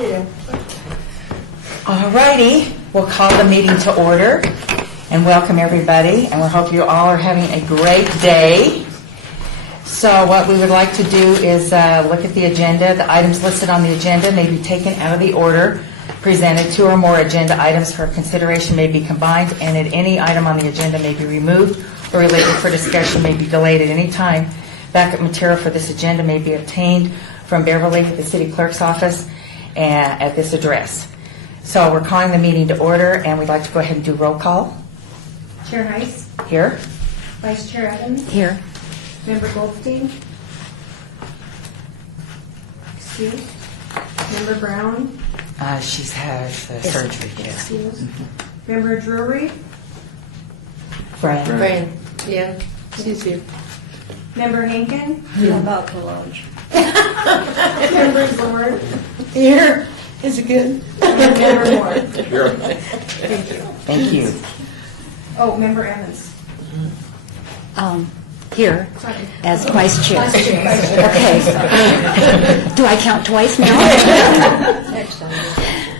you. All righty, we'll call the meeting to order and welcome everybody, and we hope you all are having a great day. So what we would like to do is look at the agenda. The items listed on the agenda may be taken out of the order presented. 2 or more agenda items for consideration may be combined, and at any item on the agenda may be removed or related for discussion may be delayed at any time. Backup material for this agenda may be obtained from Beverly, the city clerk's office, at this address. So we're calling the meeting to order, and we'd like to go ahead and do roll call. Chair Heiss, Here. Vice Chair Evans, Here. Member Goldstein, excused, Member Brown, She has surgery. Yeah. excused, Member Drury, Brian. Yeah. She's here. Member Hankin, About to launch. Member Zord, Here. Is it good? and Member Moore. Thank you. Oh, Member Evans. Here, Sorry. as vice chair. Vice Chair. Okay. Do I count twice now? Next time.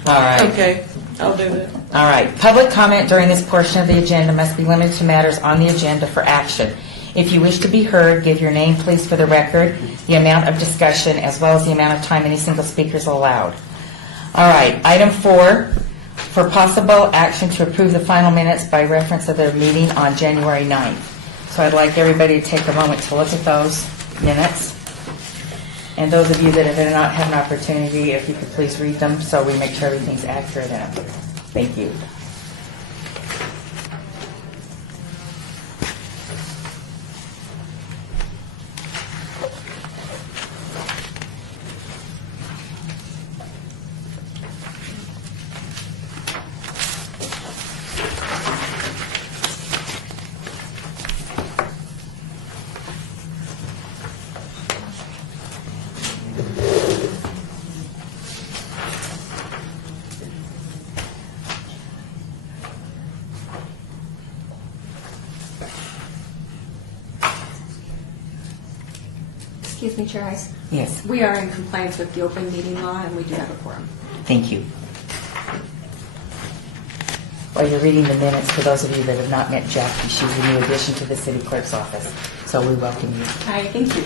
All right. Okay, I'll do it. All right. Public comment during this portion of the agenda must be limited to matters on the agenda for action. If you wish to be heard, give your name, please, for the record, the amount of discussion, as well as the amount of time any single speaker is allowed. All right. Item 4, for possible action to approve the final minutes by reference of the meeting on January 9th. So I'd like everybody to take a moment to look at those minutes. And those of you that have not had an opportunity, if you could please read them so we make sure everything's accurate and accurate. Thank you. Excuse me, Chair Heiss. Yes, We are in compliance with the open meeting law, and we do have a quorum. thank you. While you're reading the minutes, for those of you that have not met Jackie, she's a new addition to the city clerk's office, so we welcome you. Hi, thank you.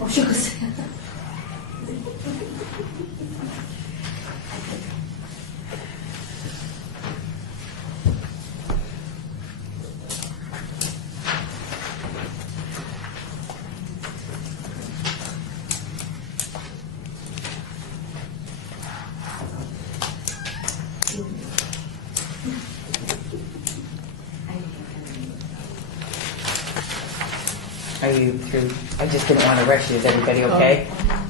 Oh, shucks. Are you through? I just didn't want to rush you. Is everybody okay?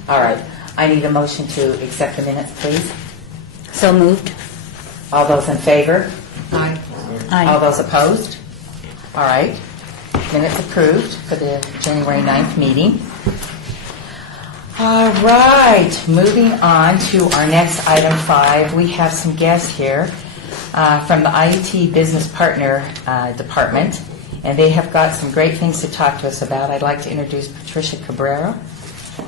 All right. I need a motion to accept the minutes, please. So moved. All those in favor? Aye. All those opposed? All right. Minutes approved for the January 9th meeting. All right. Moving on to our next item 5. We have some guests here from the IT Business Partner Department, and they have got some great things to talk to us about. I'd like to introduce Patricia Cabrera,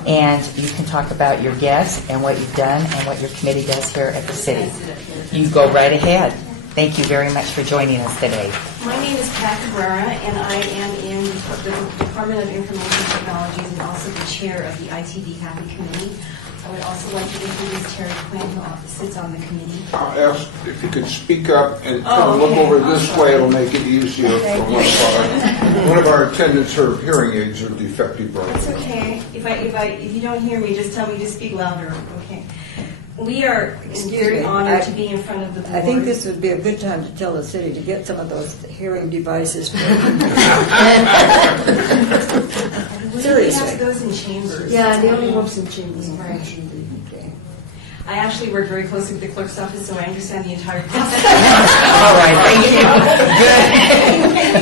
and you can talk about your guests and what you've done and what your committee does here at the city. You go right ahead. Thank you very much for joining us today. My name is Pat Cabrera, and I am in the Department of Information Technologies and also the chair of the IT Happy Committee. I would also like to introduce Terry Quinn, who sits on the committee. I'll ask if you could speak up and Oh, look okay. over this way, it'll make it easier for one of our attendants. Her hearing aids are defective. It's okay. If you don't hear me, just tell me to speak louder, okay? We are very honored to be in front of the board. I think this would be a good time to tell the city to get some of those hearing devices. We Seriously. have those in chambers. Yeah, the only ones in chambers. Right. Okay. I actually work very closely with the clerk's office, so I understand the entire process. All right, thank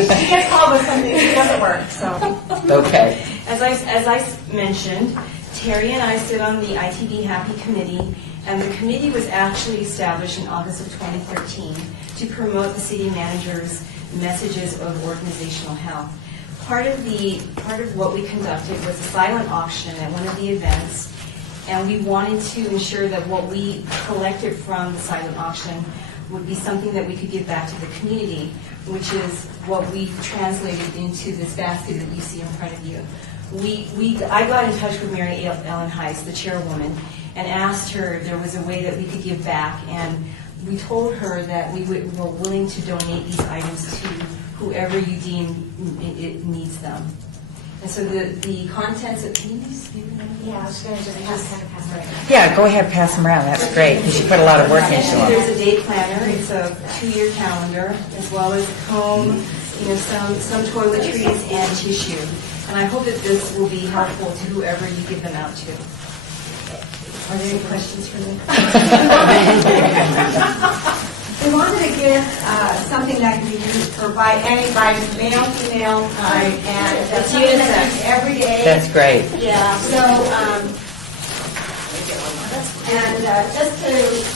you. She gets called with something that doesn't work, so. Good. Okay. As I mentioned, Terry and I sit on the ITB Happy Committee, and the committee was actually established in August of 2013 to promote the city manager's messages of organizational health. Part of what we conducted was a silent auction at one of the events, and we wanted to ensure that what we collected from the silent auction would be something that we could give back to the community, which is what we translated into this basket that you see in front of you. I got in touch with Mary Ellen Heiss, the chairwoman, and asked her if there was a way that we could give back, and we told her that we were willing to donate these items to whoever you deem it needs them. And so the contents of, can you just give me one of these? Yeah, I was going to pass it around. Yeah, go ahead, pass them around. That's great, because you put a lot of work into There's them. a date planner, it's a 2-year calendar, as well as a comb, some toiletries and tissue. And I hope that this will be helpful to whoever you give them out to. Are there any questions for me? We wanted to give something that can be used for anybody, male, female, and That's something unisex. that's used every day. That's great. Yeah, so, and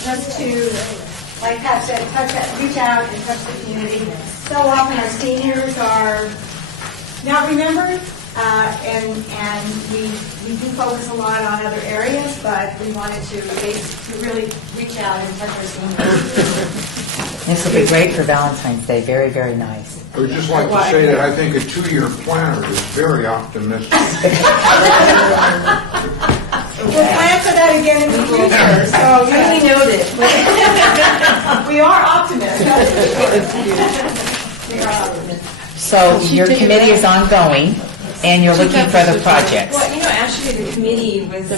just to, like Pat said, reach out and touch the community. So often our seniors are not remembered, and we do focus a lot on other areas, but we wanted to really reach out and touch our seniors. This will be great for Valentine's Day. Very, very nice. I would just like to say that I think a 2-year planner is very optimistic. We'll plan for that again in the future, so Really noted. we are optimists. We are optimists. So your committee is ongoing, and you're looking for the projects. Well, actually, the committee was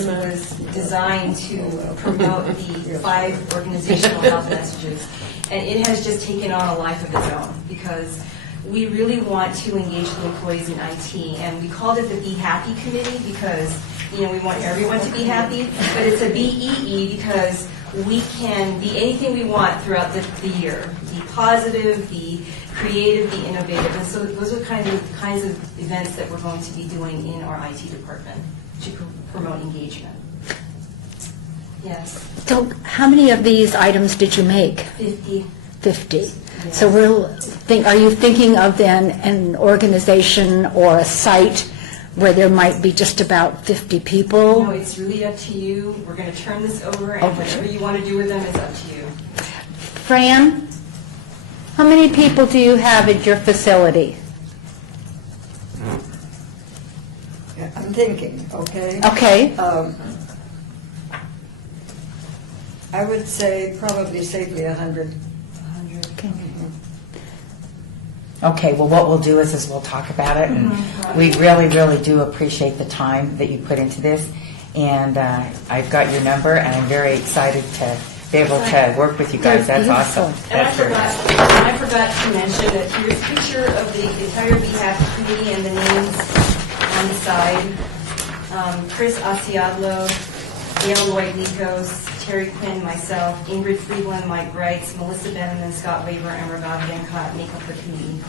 designed to promote the 5 organizational health messages, and it has just taken on a life of its own because we really want to engage the employees in IT, and we called it the Be Happy Committee because we want everyone to be happy, but it's a BEE because we can be anything we want throughout the year. Be positive, be creative, be innovative, and so those are kinds of events that we're going to be doing in our IT department to promote engagement. Yes, So how many of these items did you make? 50. 50. So are you thinking of then an organization or a site where there might be just about 50 people? No, it's really up to you. We're going to turn this over, and whatever you want to do with them is up to you. Fran, how many people do you have at your facility? I'm thinking, okay? Okay. I would say probably safely 100. Okay. Okay, well, what we'll do is we'll talk about it, and we really, really do appreciate the time that you put into this, and I've got your number, and I'm very excited to be able to work with you guys. They're That's awesome. beautiful. And That's very nice. I forgot to mention that here's a picture of the entire Be Happy Committee and the names on the side. Chris Asiadlo, Dale Lloyd-Nikos, Terry Quinn, myself, Ingrid Friedland, Mike Breitz, Melissa Benneman, Scott Weber, and Ravada Venkot make up the committee.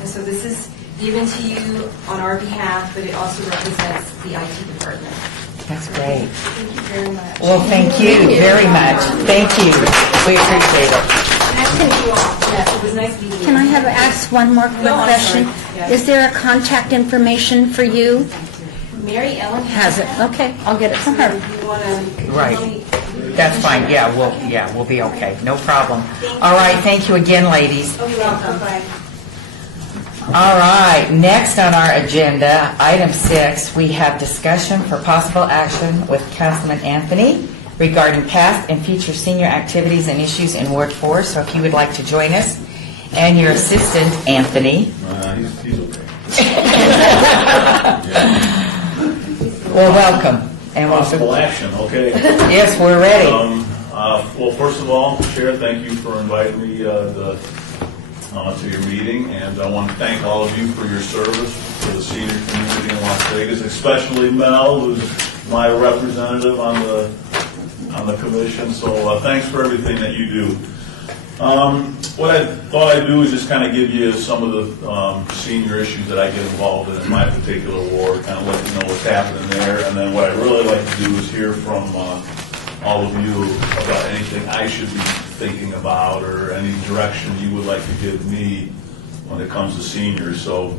And so this is given to you on our behalf, but it also represents the IT department. That's great. Thank you very much. Well, thank you very much. Thank you. We appreciate it. Thank you all. Yes, it was nice meeting you. Can I ask one more quick No, I'm question? sorry. Yeah. Is there a contact information for you? Mary Ellen Has it? Okay, I'll get it from her. If you want to. Right. That's fine. Yeah, we'll be okay. No problem. All right. Thank you again, ladies. Oh, you're welcome. Bye. All right, next on our agenda, item 6, we have discussion for possible action with Councilman Anthony regarding past and future senior activities and issues in Ward 4. So if you would like to join us, and your assistant, Anthony. He's okay. Well, welcome. And Possible action, okay. Yes, we're ready. Well, first of all, Chair, thank you for inviting me to your meeting, and I want to thank all of you for your service to the senior community in Las Vegas, especially Mel, who's my representative on the commission. So thanks for everything that you do. What I thought I'd do is just kind of give you some of the senior issues that I get involved in my particular ward, kind of let you know what's happening there, and then what I really like to do is hear from all of you about anything I should be thinking about or any direction you would like to give me when it comes to seniors. So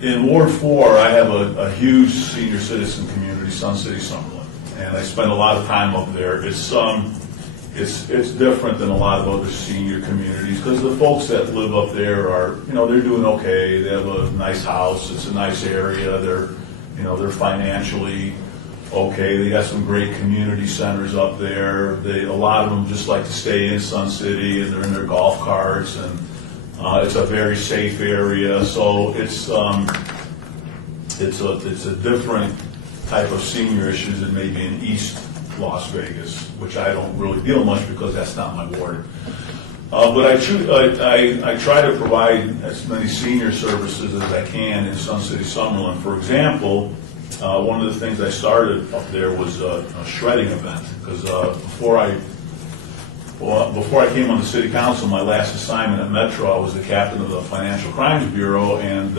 in Ward 4, I have a huge senior citizen community, Sun City, Summerlin, and I spend a lot of time up there. It's different than a lot of other senior communities because the folks that live up there are, they're doing okay. They have a nice house. It's a nice area. They're financially okay. They got some great community centers up there. A lot of them just like to stay in Sun City, and they're in their golf carts, and it's a very safe area. So it's a different type of senior issues than maybe in East Las Vegas, which I don't really deal much because that's not my ward. But I try to provide as many senior services as I can in Sun City, Summerlin. For example, one of the things I started up there was a shredding event, because before I came on the city council, my last assignment at Metro, I was the captain of the Financial Crimes Bureau, and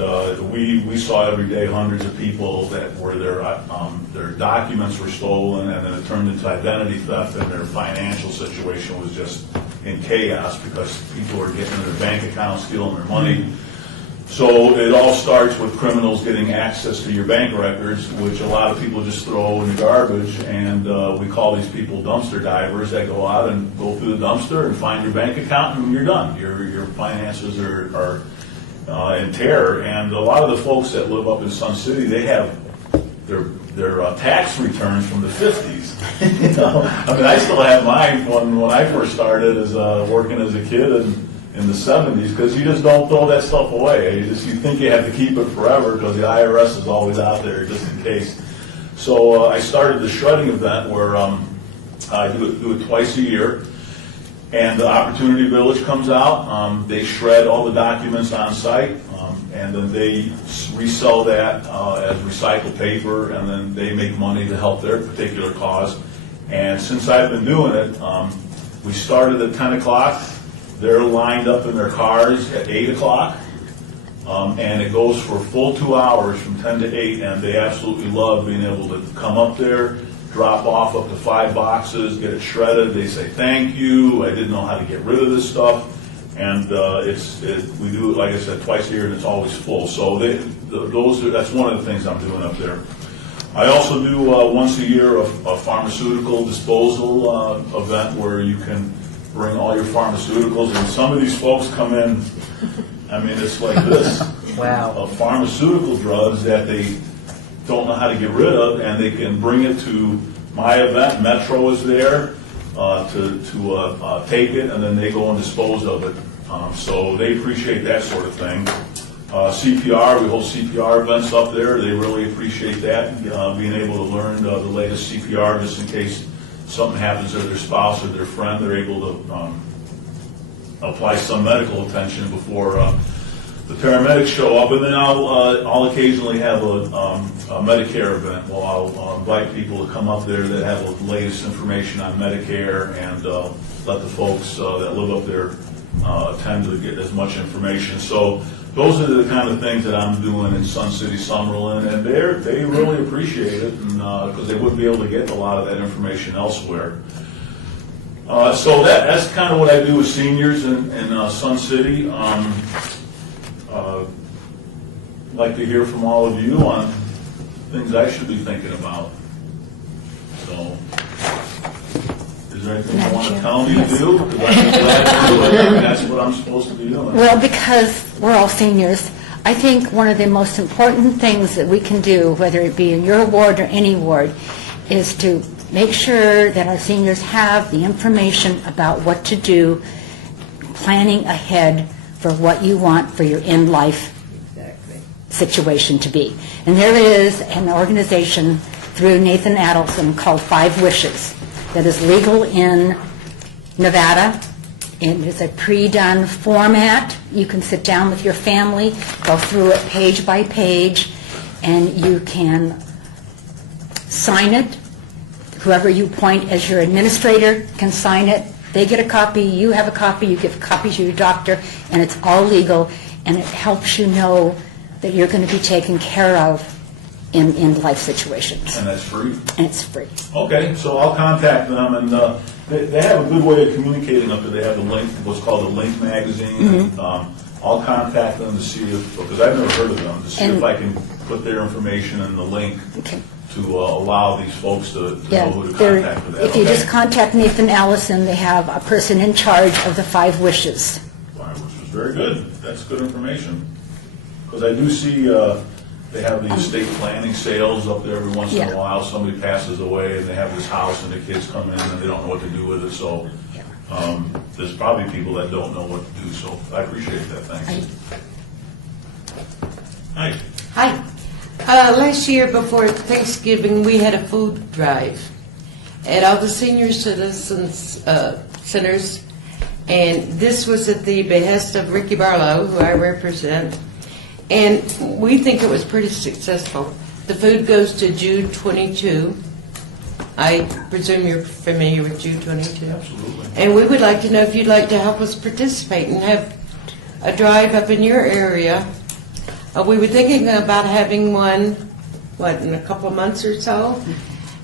we saw every day hundreds of people that were their documents were stolen, and then it turned into identity theft, and their financial situation was just in chaos because people were getting in their bank accounts, stealing their money. So it all starts with criminals getting access to your bank records, which a lot of people just throw in the garbage, and we call these people dumpster divers that go out and go through the dumpster and find your bank account, and you're done. Your finances are in terror. And a lot of the folks that live up in Sun City, they have their tax returns from the 50s. I mean, I still have mine when I first started as working as a kid in the 70s, because you just don't throw that stuff away. You think you have to keep it forever because the IRS is always out there just in case. So I started the shredding event where I do it twice a year, and the Opportunity Village comes out. They shred all the documents on site, and then they resell that as recycled paper, and then they make money to help their particular cause. And since I've been doing it, we started at 10 o'clock. They're lined up in their cars at 8 o'clock, and it goes for a full 2 hours from 10 to 8, and they absolutely love being able to come up there, drop off up to 5 boxes, get it shredded. They say, thank you, I didn't know how to get rid of this stuff, and we do it, like I said, twice a year, and it's always full. So that's one of the things I'm doing up there. I also do once a year a pharmaceutical disposal event where you can bring all your pharmaceuticals, and some of these folks come in, I mean, it's like this. Wow. Of pharmaceutical drugs that they don't know how to get rid of, and they can bring it to my event. Metro is there to take it, and then they go and dispose of it. So they appreciate that sort of thing. CPR, we hold CPR events up there. They really appreciate that, being able to learn the latest CPR just in case something happens to their spouse or their friend. They're able to apply some medical attention before the paramedics show up. And then I'll occasionally have a Medicare event. Well, I'll invite people to come up there that have the latest information on Medicare, and let the folks that live up there attend to get as much information. So those are the kind of things that I'm doing in Sun City, Summerlin, and they really appreciate it, because they wouldn't be able to get a lot of that information elsewhere. So that's kind of what I do with seniors in Sun City. I'd like to hear from all of you on things I should be thinking about. So, Is there anything you want to tell me to do? Because I'm glad to do it. I mean, that's what I'm supposed to be doing. Well, because we're all seniors, I think one of the most important things that we can do, whether it be in your ward or any ward, is to make sure that our seniors have the information about what to do, planning ahead for what you want for your in-life situation to be. And there is an organization through Nathan Adelson called 5 Wishes that is legal in Nevada. It is a pre-done format. You can sit down with your family, go through it page by page, and you can sign it. Whoever you appoint as your administrator can sign it. They get a copy, you have a copy, you give a copy to your doctor, and it's all legal, and it helps you know that you're going to be taken care of in life situations. And that's free? And it's free. Okay, so I'll contact them, and they have a good way of communicating up there. They have the link, what's called the Link magazine. I'll contact them to see if, because I've never heard of them, to see if I can put their information in the link Okay. to allow these folks to Yeah, know who to they're- contact for that. if you Okay? just contact Nathan Allison, they have a person in charge of the 5 Wishes. Which was very good. That's good information. Because I do see they have the estate planning sales up there every once in Yeah. a while. Somebody passes away and they have this house and the kids come in and they don't know what to do with it. So there's probably people that don't know what to do. So I appreciate that. Thanks. Hi. Hi. Last year before Thanksgiving, we had a food drive at all the senior citizens centers, and this was at the behest of Ricky Barlow, who I represent, and we think it was pretty successful. The food goes to Jude 22. I presume you're familiar with Jude 22. Absolutely. And we would like to know if you'd like to help us participate and have a drive up in your area. We were thinking about having one, in a couple of months or so?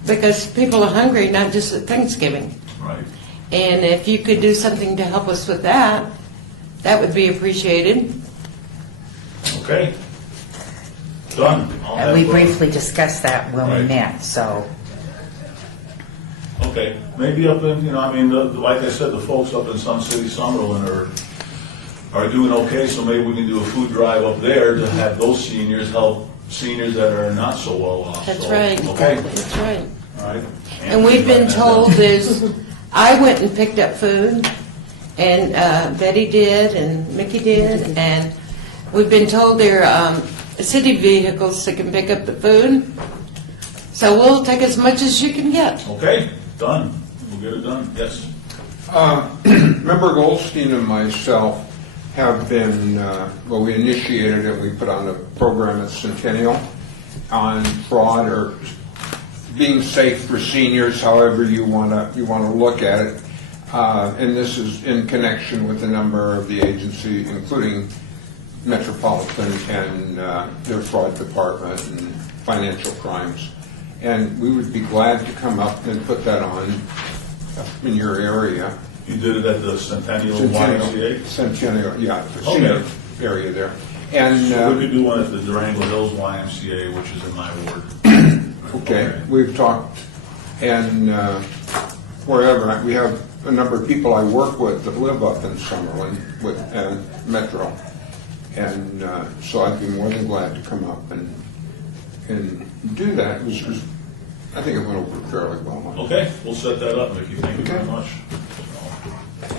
Because people are hungry, not just at Thanksgiving. Right. And if you could do something to help us with that, that would be appreciated. Okay. Done. I'll And we have, briefly discussed that when we Right. met, so. Okay. Maybe up in, like I said, the folks up in Sun City, Summerlin are doing okay, so maybe we can do a food drive up there to have those seniors help seniors that are not so well off. That's So, right. Okay. That's right. All right. And we've been told I went and picked up food, and Betty did, and Mickey did, and we've been told there are city vehicles that can pick up the food. So we'll take as much as you can get. Okay, done. We'll get it done. Yes. Member Goldstein and myself have been, we initiated it, we put on a program at Centennial on fraud or being safe for seniors, however you want to look at it. And this is in connection with a number of the agency, including Metropolitan and their fraud department and financial crimes. And we would be glad to come up and put that on in your area. You did it at the Centennial YMCA? Centennial, yeah, the Okay. senior area there. And, So we could do one at the Durango Hills YMCA, which is in my ward. okay, we've talked, and wherever, we have a number of people I work with that live up in Summerlin with Metro. And so I'd be more than glad to come up and do that. I think it went over fairly well. Okay, we'll set that up, Mickey. Thank you very Okay. much.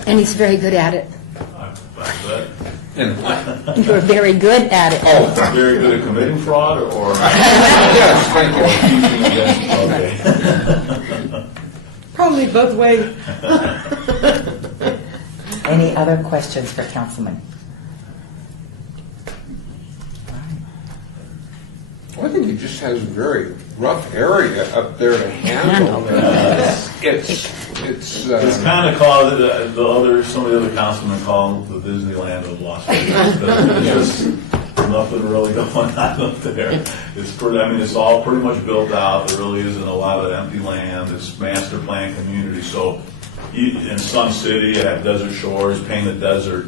And he's very good at it. That's that. And, You're very good at it. oh, Very good at committing fraud or yes, thank you. teaching against? Okay. Probably both ways. Any other questions for Councilman? Well, I think he just has a very rough area up there to handle. It's It's kind of called some of the other councilmen call it the Disneyland of Las Vegas. There's just nothing really going on up there. It's all pretty much built out. There really isn't a lot of empty land. It's master plan community. So in Sun City, at Desert Shores, Painted Desert,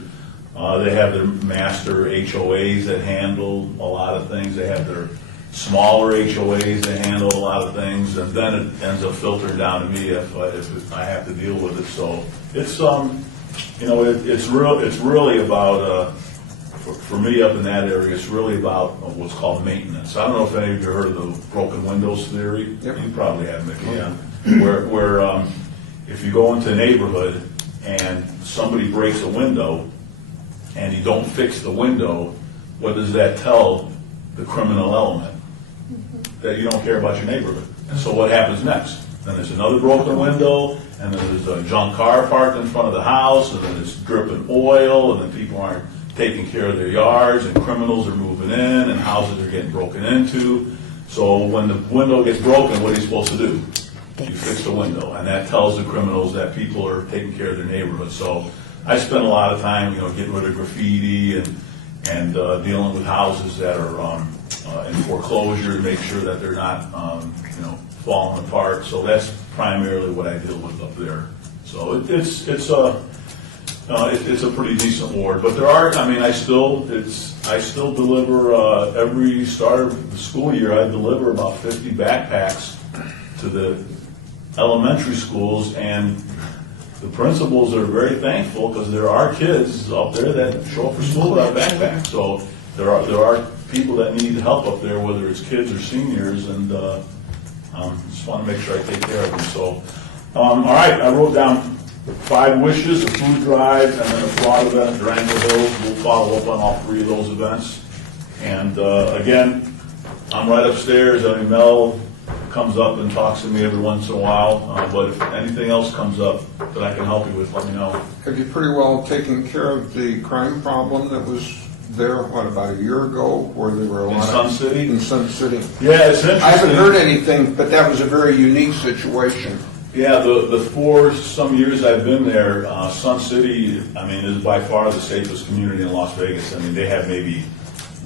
they have their master HOAs that handle a lot of things. They have their smaller HOAs, they handle a lot of things, and then it ends up filtering down to me if I have to deal with it. So it's it's really about for me up in that area. It's really about what's called maintenance. I don't know if any of you heard of the broken windows theory. Yep. You probably have, Mickey. Yeah. Where if you go into a neighborhood and somebody breaks a window and you don't fix the window, what does that tell the criminal element? That you don't care about your neighborhood. And so what happens next? Then there's another broken window, and then there's a junk car parked in front of the house, and then it's dripping oil, and then people aren't taking care of their yards, and criminals are moving in, and houses are getting broken into. So when the window gets broken, what are you supposed to do? You fix the window, and that tells the criminals that people are taking care of their neighborhood. So I spend a lot of time, getting rid of graffiti and dealing with houses that are in foreclosure to make sure that they're not, falling apart. So that's primarily what I deal with up there. So it's a pretty decent ward. But there are, I still deliver every start of the school year. I deliver about 50 backpacks to the elementary schools, and the principals are very thankful because there are kids up there that show up for school without backpacks. So there are people that need help up there, whether it's kids or seniors, and just want to make sure I take care of them. So, all right, I wrote down 5 wishes, a food drive, and then a fraud event at Durango Hills. We'll follow up on all 3 of those events. And again, I'm right upstairs. Mel comes up and talks to me every once in a while, but if anything else comes up that I can help you with, let me know. Have you pretty well taken care of the crime problem that was there, about a year ago, where there were a lot In Sun City? In Sun City. Yeah, it's interesting. I haven't heard anything, but that was a very unique situation. Yeah, the 4 some years I've been there, Sun City, is by far the safest community in Las Vegas. They have maybe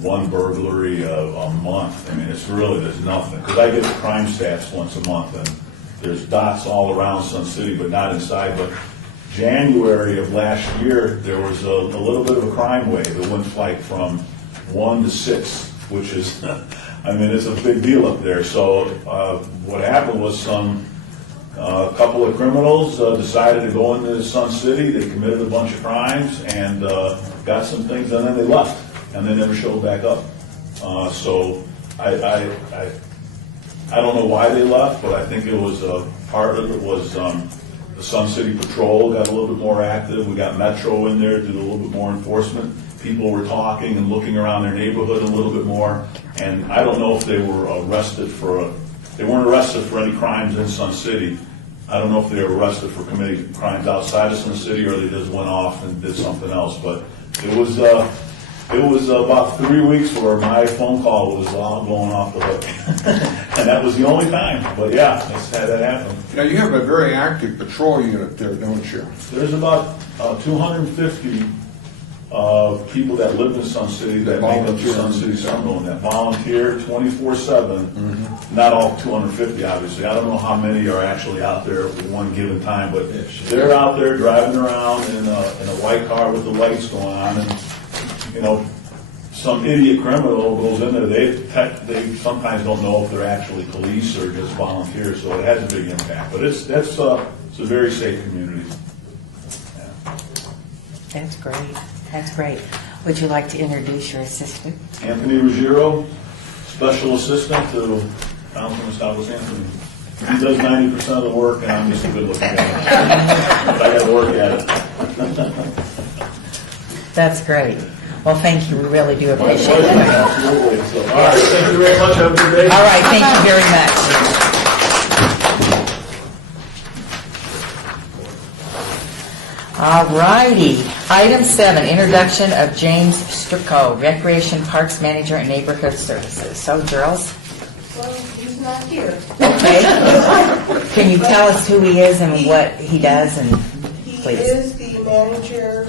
1 burglary a month. It's really, there's nothing. Because I get the crime stats once a month, and there's dots all around Sun City, but not inside. But January of last year, there was a little bit of a crime wave. It went from 1 to 6, which is, it's a big deal up there. So what happened was a couple of criminals decided to go into Sun City. They committed a bunch of crimes and got some things, and then they left, and they never showed back up. So I don't know why they left, but I think it was part of it was the Sun City Patrol got a little bit more active. We got Metro in there to do a little bit more enforcement. People were talking and looking around their neighborhood a little bit more. And I don't know if they were arrested they weren't arrested for any crimes in Sun City. I don't know if they were arrested for committing crimes outside of Sun City or they just went off and did something else. But it was about 3 weeks where my phone call was going off the hook. And that was the only time. But yeah, it's had that happen. Now, you have a very active patrol unit there, don't you? There's about 250 people that live in Sun City that make up the Sun City Seminole that volunteer 24/7. Not all 250, obviously. I don't know how many are actually out there at one given time, but they're out there driving around in a white car with the lights going on, and some idiot criminal goes in there. They sometimes don't know if they're actually police or just volunteers, so it has a big impact. But it's a very safe community. Yeah. That's great. That's great. Would you like to introduce your assistant? Anthony Ruggiero, special assistant to Councilman Stavros Anthony. He does 90% of the work, and I'm just a good looking guy. But I got to work at it. That's great. Well, thank you. We really do appreciate it. Absolutely. So, all right, thank you very much. Have a good day. All right, thank you very much. All righty. Item 7, introduction of James Strucco, Recreation Parks Manager and Neighborhood Services. So, girls? Well, he's not here. Okay. Can you tell us who he is and what he does? And He please. is the manager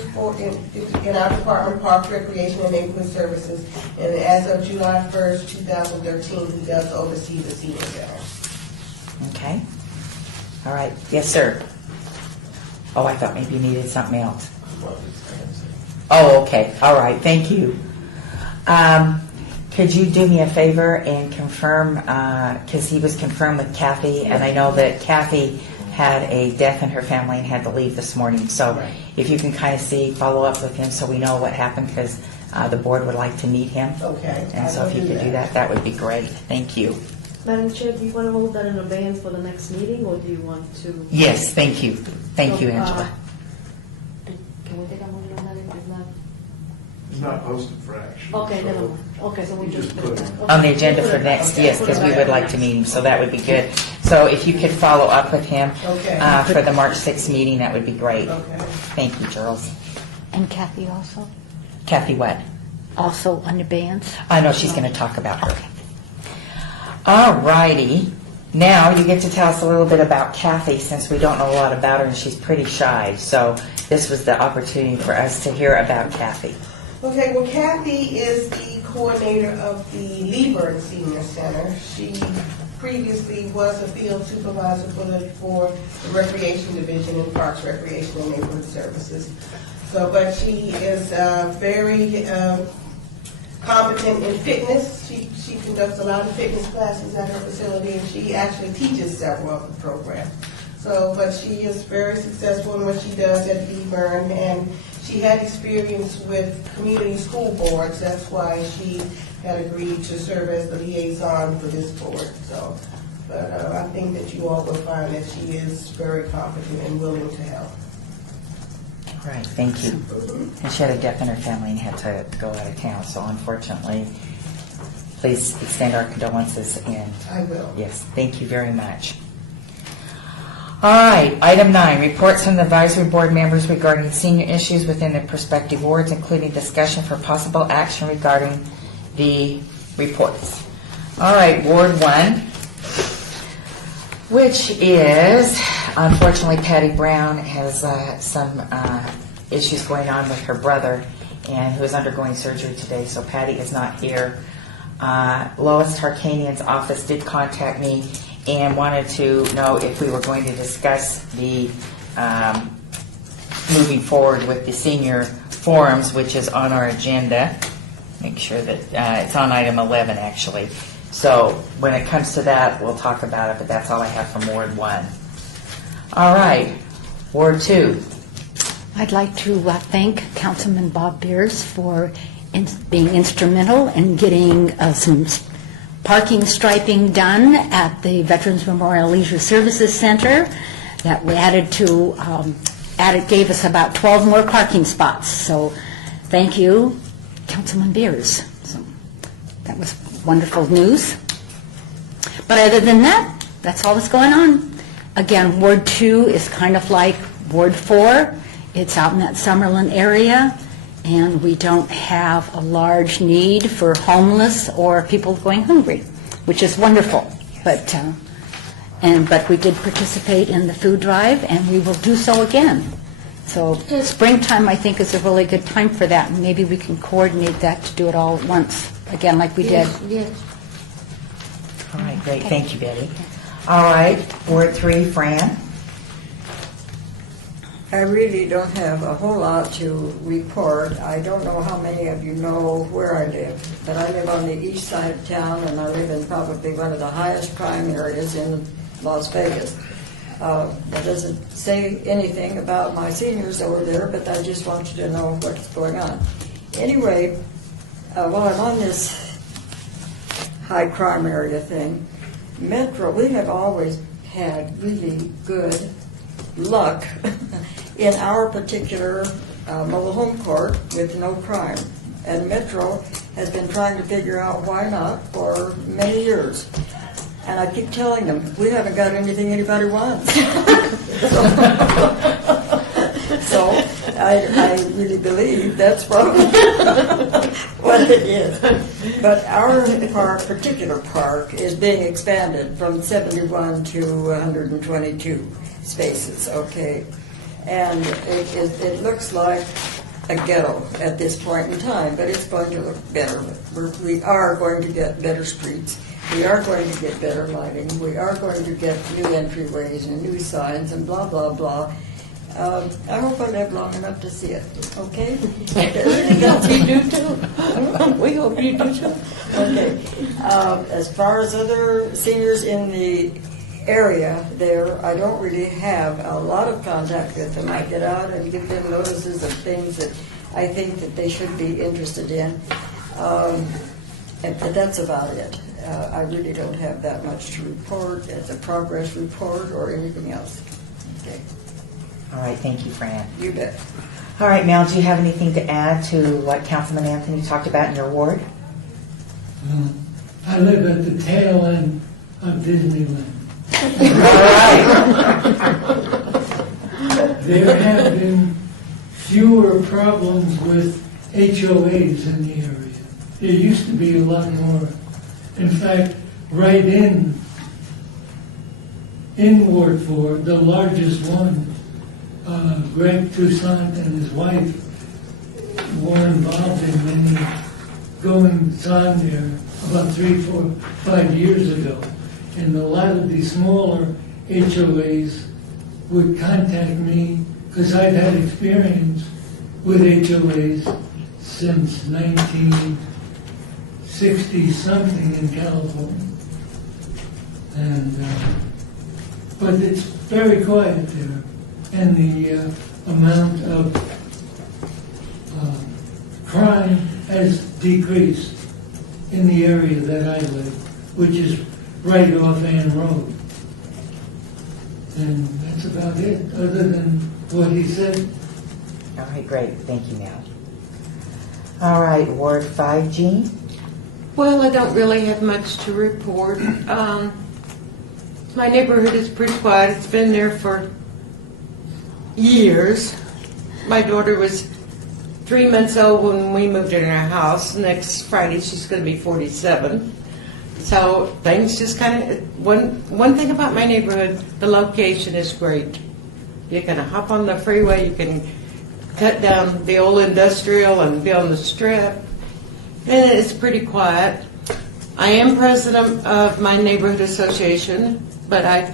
in our Department of Parks, Recreation, and Neighborhood Services. And as of July 1st, 2013, he does oversee the senior center. Okay. All right. Yes, sir. Oh, I thought maybe you needed something else. Oh, okay. All right. Thank you. Can could you do me a favor and confirm, because he was confirmed with Kathy, and I know that Kathy had a death in her family and had to leave this morning. So if you can kind of follow up with him so we know what happened, because the board would like to meet him. Okay. And so if you could do that, that would be great. Thank you. Madam Chair, do you want to hold that in abeyance for the next meeting, or do you want to? Yes, thank you. Thank you, Angela. Can we take a motion on that if not? It's not posted for action. Okay, so never mind. Okay, so we you just put it. On the agenda for next, yes, because we would like to meet him, so that would be good. So if you could follow up with him Okay. for the March 6th meeting, that would be great. Okay. Thank you, Charles. And Kathy also? Kathy, what? Also on abeyance? I know she's going to talk about her. All righty. Now you get to tell us a little bit about Kathy, since we don't know a lot about her and she's pretty shy. So this was the opportunity for us to hear about Kathy. Okay, well, Kathy is the coordinator of the Lieber Senior Center. She previously was a field supervisor for the Recreation Division in Parks, Recreation, and Neighborhood Services. So, but she is very competent in fitness. She conducts a lot of fitness classes at her facility, and she actually teaches several of the programs. So, but she is very successful in what she does at Lieber, and she had experience with community school boards. That's why she had agreed to serve as the liaison for this board. So, but I think that you all will find that she is very competent and willing to help. Right, thank you. And she had a death in her family and had to go out of town, so unfortunately, please extend our condolences and I will. yes, thank you very much. All right, item 9, reports from the advisory board members regarding senior issues within the prospective wards, including discussion for possible action regarding the reports. All right, Ward 1, which is, unfortunately, Patty Brown has some issues going on with her brother, and who is undergoing surgery today, so Patty is not here. Lois Tarkanian's office did contact me and wanted to know if we were going to discuss the moving forward with the senior forums, which is on our agenda. Make sure that it's on item 11, actually. So when it comes to that, we'll talk about it, but that's all I have from Ward 1. All right, Ward 2. I'd like to thank Councilman Bob Beers for being instrumental in getting some parking striping done at the Veterans Memorial Leisure Services Center that we added to, gave us about 12 more parking spots. So thank you, Councilman Beers. So that was wonderful news. But other than that, that's all that's going on. Again, Ward 2 is kind of like Ward 4. It's out in that Summerlin area, and we don't have a large need for homeless or people going hungry, which is wonderful. But we did participate in the food drive, and we will do so again. So springtime, I think, is a really good time for that, and maybe we can coordinate that to do it all at once, again, like we did. Yes. All right, great. Thank you, Betty. All right, Ward 3, Fran. I really don't have a whole lot to report. I don't know how many of you know where I live, but I live on the east side of town, and I live in probably one of the highest crime areas in Las Vegas. That doesn't say anything about my seniors over there, but I just want you to know what's going on. Anyway, while I'm on this high crime area thing, Metro, we have always had really good luck in our particular mobile home court with no crime. And Metro has been trying to figure out why not for many years. And I keep telling them, we haven't got anything anybody wants. So I really believe that's probably what it is. But our particular park is being expanded from 71 to 122 spaces, okay? And it looks like a ghetto at this point in time, but it's going to look better. We are going to get better streets. We are going to get better lighting. We are going to get new entryways and new signs and blah, blah, blah. I hope I live long enough to see it, okay? We hope you do too. We hope you do too. Okay. As far as other seniors in the area there, I don't really have a lot of contact with them. I get out and give them notices of things that I think that they should be interested in. But that's about it. I really don't have that much to report as a progress report or anything else. Okay. All right, thank you, Fran. You bet. All right, Mel, do you have anything to add to what Councilman Anthony talked about in your ward? I live at the tail end of Disneyland. There have been fewer problems with HOAs in the area. There used to be a lot more. In fact, right in Ward 4, the largest one, Greg Toussaint and his wife were involved in many goings-on there about 3, 4, 5 years ago. And a lot of the smaller HOAs would contact me because I've had experience with HOAs since 1960-something in California. And but it's very quiet there, and the amount of crime has decreased in the area that I live, which is right off Ann Road. And that's about it, other than what he said. All right, great. Thank you, Mel. All right, Ward 5, Jean? Well, I don't really have much to report. My neighborhood is pretty quiet. It's been there for years. My daughter was 3 months old when we moved in our house. Next Friday, she's going to be 47. So things just kind of, one thing about my neighborhood, the location is great. You can hop on the freeway, you can cut down the old industrial and be on the strip. And it's pretty quiet. I am president of my neighborhood association, but I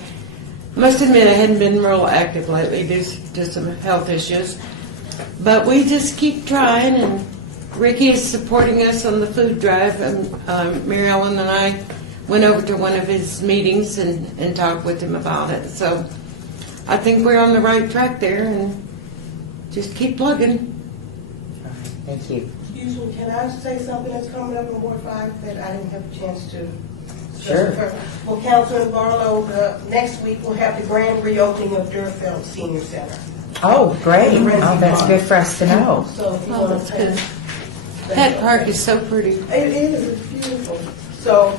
must admit I hadn't been real active lately due to some health issues. But we just keep trying, and Ricky is supporting us on the food drive, and Mary Ellen and I went over to one of his meetings and talked with him about it. So I think we're on the right track there, and just keep plugging. All right, thank you. Excuse me, can I say something that's coming up in Ward 5 that I didn't have a chance to? Sure. Well, Councilman Barlow, next week we'll have the grand reopening of Durfeld Senior Center. Oh, great. Oh, that's good for us to know. So if you Oh, want that's to good. That park is so pretty. It is, it's beautiful. So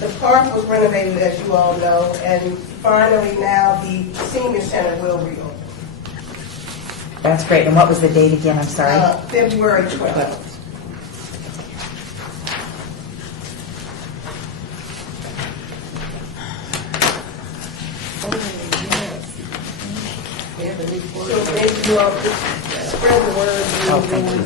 the park was renovated, as you all know, and finally now the senior center will reopen. That's great. And what was the date again? I'm sorry. February 12th. So maybe you all just spread the word. Oh, thank you.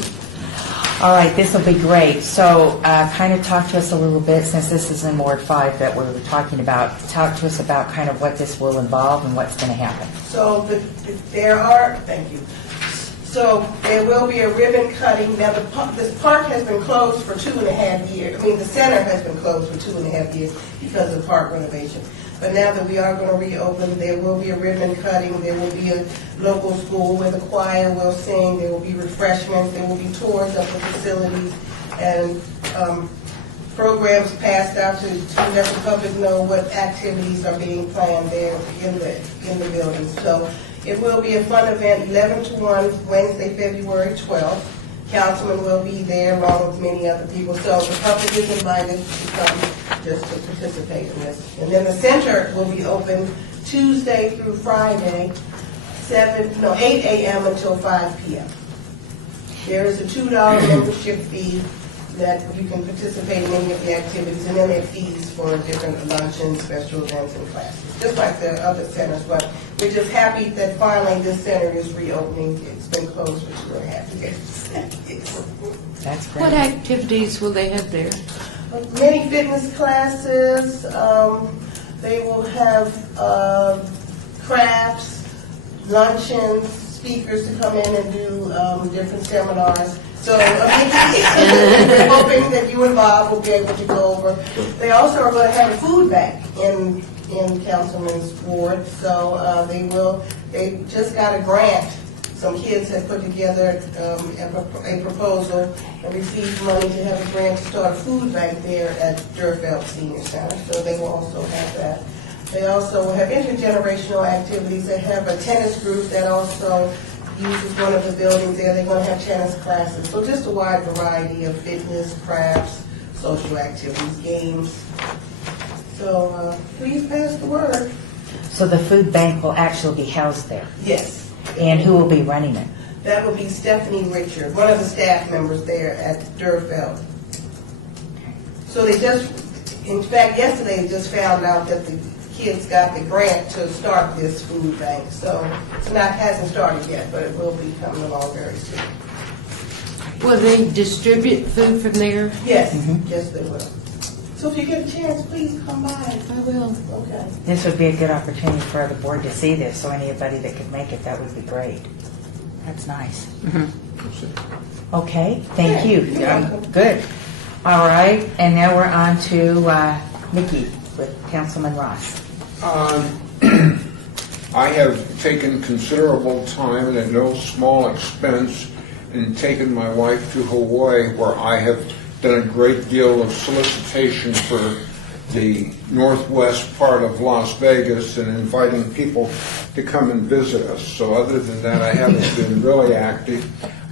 All right, this will be great. So kind of talk to us a little bit, since this is in Ward 5 that we're talking about, talk to us about kind of what this will involve and what's going to happen. So thank you. So there will be a ribbon cutting. Now, this park has been closed for 2.5 years. I mean, the center has been closed for 2.5 years because of park renovation. But now that we are going to reopen, there will be a ribbon cutting. There will be a local school where the choir will sing. There will be refreshments. There will be tours of the facilities and programs passed out to let the public know what activities are being planned there in the building. So it will be a fun event, 11 to 1, Wednesday, February 12th. Councilman will be there along with many other people. So the public is invited to come just to participate in this. And then the center will be open Tuesday through Friday, 8 a.m. until 5 p.m. There is a $2 membership fee that you can participate in any of the activities, and then there are fees for different luncheons, special events, and classes, just like the other centers. But we're just happy that finally this center is reopening. It's been closed for 2.5 years. That's great. What activities will they have there? Many fitness classes. They will have crafts, luncheons, speakers to come in and do different seminars. So we're hoping that you and Bob will be able to go over. They also are going to have a food bank in Councilman's ward. So they just got a grant. Some kids have put together a proposal and received money to have a grant to start a food bank there at Durfeld Senior Center. So they will also have that. They also have intergenerational activities. They have a tennis group that also uses one of the buildings there. They're going to have tennis classes. So just a wide variety of fitness, crafts, social activities, games. So please pass the word. So the food bank will actually be housed there? Yes. And who will be running it? That will be Stephanie Richard, one of the staff members there at Durfeld. So they just, in fact, yesterday they just found out that the kids got the grant to start this food bank. So hasn't started yet, but it will be coming along very soon. Will they distribute food from there? Yes, yes they will. So if you get a chance, please come by. I will. Okay. This would be a good opportunity for the board to see this, so anybody that could make it, that would be great. That's nice. Okay, thank you. You're welcome. Good. All right, and now we're on to Nikki with Councilman Ross. I have taken considerable time and at no small expense in taking my wife to Hawaii, where I have done a great deal of solicitation for the northwest part of Las Vegas and inviting people to come and visit us. So other than that, I haven't been really active.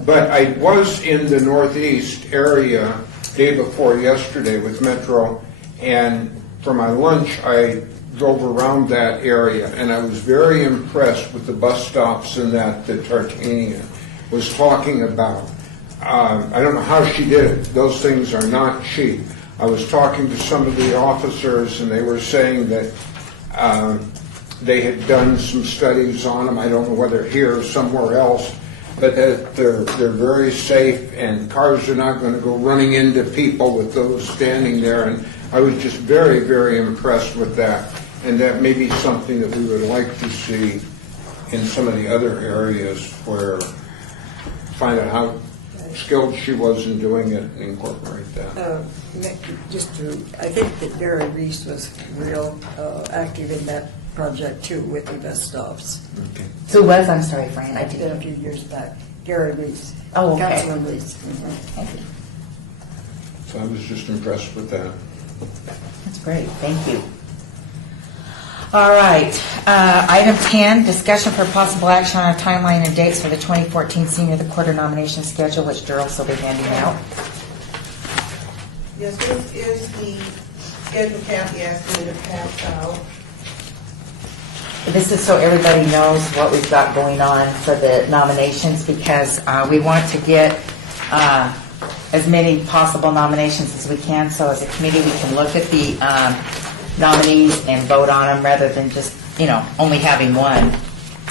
But I was in the northeast area day before yesterday with Metro, and for my lunch, I drove around that area, and I was very impressed with the bus stops and that Tartania was talking about. I don't know how she did it. Those things are not cheap. I was talking to some of the officers, and they were saying that they had done some studies on them. I don't know whether here or somewhere else, but that they're very safe, and cars are not going to go running into people with those standing there. And I was just very, very impressed with that. And that may be something that we would like to see in some of the other areas, where find out how skilled she was in doing it and incorporate that. I think that Gary Reese was real active in that project too, with the bus stops. Okay. Who was? I'm sorry, Fran. I I did did. a few years back. Gary Reese. Oh, okay. Councilman Reese. Thank you. So I was just impressed with that. That's great. Thank you. All right. Item 10, discussion for possible action on a timeline and dates for the 2014 Senior of the Quarter nomination schedule, which Darrell's will be handing out. Yes, this is the schedule Kathy asked me to pass out. This is so everybody knows what we've got going on for the nominations, because we want to get as many possible nominations as we can, so as a committee we can look at the nominees and vote on them rather than just, only having one.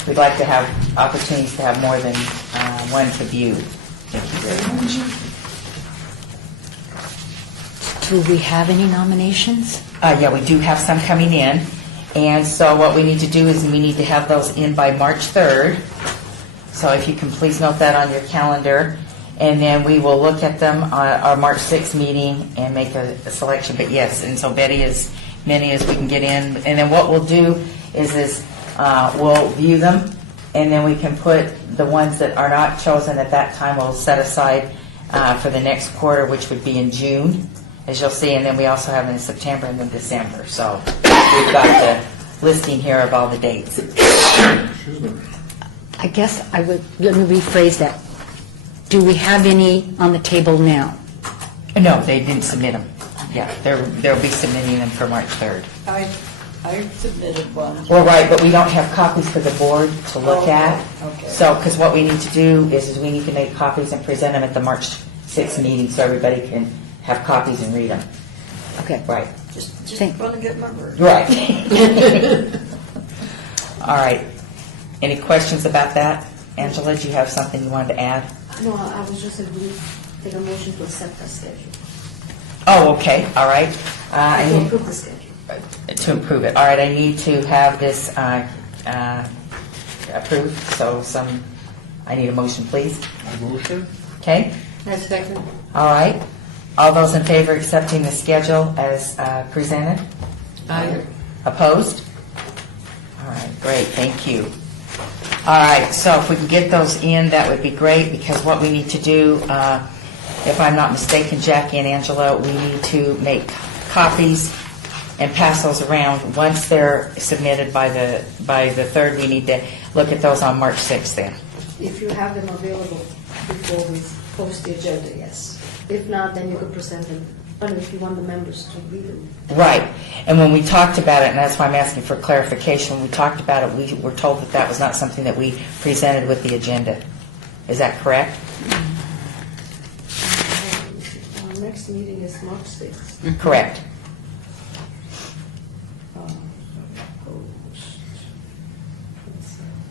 We'd like to have opportunities to have more than one to view. Thank you very much. Do we have any nominations? Yeah, we do have some coming in. And so what we need to do is we need to have those in by March 3rd. So if you can please note that on your calendar. And then we will look at them on our March 6th meeting and make a selection. But yes, and so Betty, as many as we can get in. And then what we'll do is we'll view them, and then we can put the ones that are not chosen at that time, we'll set aside for the next quarter, which would be in June, as you'll see. And then we also have in September and then December. So we've got the listing here of all the dates. I guess let me rephrase that. Do we have any on the table now? No, they didn't submit them. Yeah, they'll be submitting them for March 3rd. I submitted one. Well, right, but we don't have copies for the board to look at. Okay. So, because what we need to do is we need to make copies and present them at the March 6th meeting so everybody can have copies and read them. Okay. Right. Just want to get my word. Right. All right. Any questions about that? Angela, do you have something you wanted to add? No, I was just take a motion to accept the schedule. Oh, okay. All right. I To need approve the schedule. to improve it. All right. I need to have this approved, so I need a motion, please. Motion? Okay? I second. All right. All those in favor accepting the schedule as presented? Aye. Opposed? All right, great, thank you. All right, so if we can get those in, that would be great, because what we need to do, if I'm not mistaken, Jackie and Angela, we need to make copies and pass those around. Once they're submitted by the 3rd, we need to look at those on March 6th then. If you have them available before we post the agenda, yes. If not, then you could present them, but if you want the members to read them. Right, and when we talked about it, and that's why I'm asking for clarification, when we talked about it, we were told that that was not something that we presented with the agenda. Is that correct? Our next meeting is March 6th. Correct.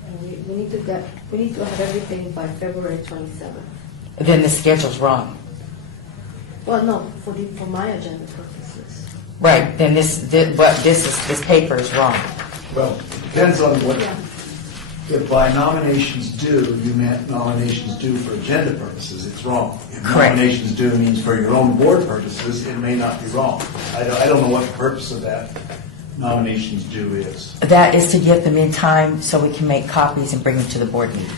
And we need to have everything by February 27th. Then the schedule's wrong. Well, no, for my agenda purposes. Right, then this paper is wrong. Well, it depends on what, Yeah. if by nominations due, you meant nominations due for agenda purposes, it's wrong. If Correct. nominations due means for your own board purposes, it may not be wrong. I don't know what the purpose of that nominations due is. That is to get them in time so we can make copies and bring them to the board meeting.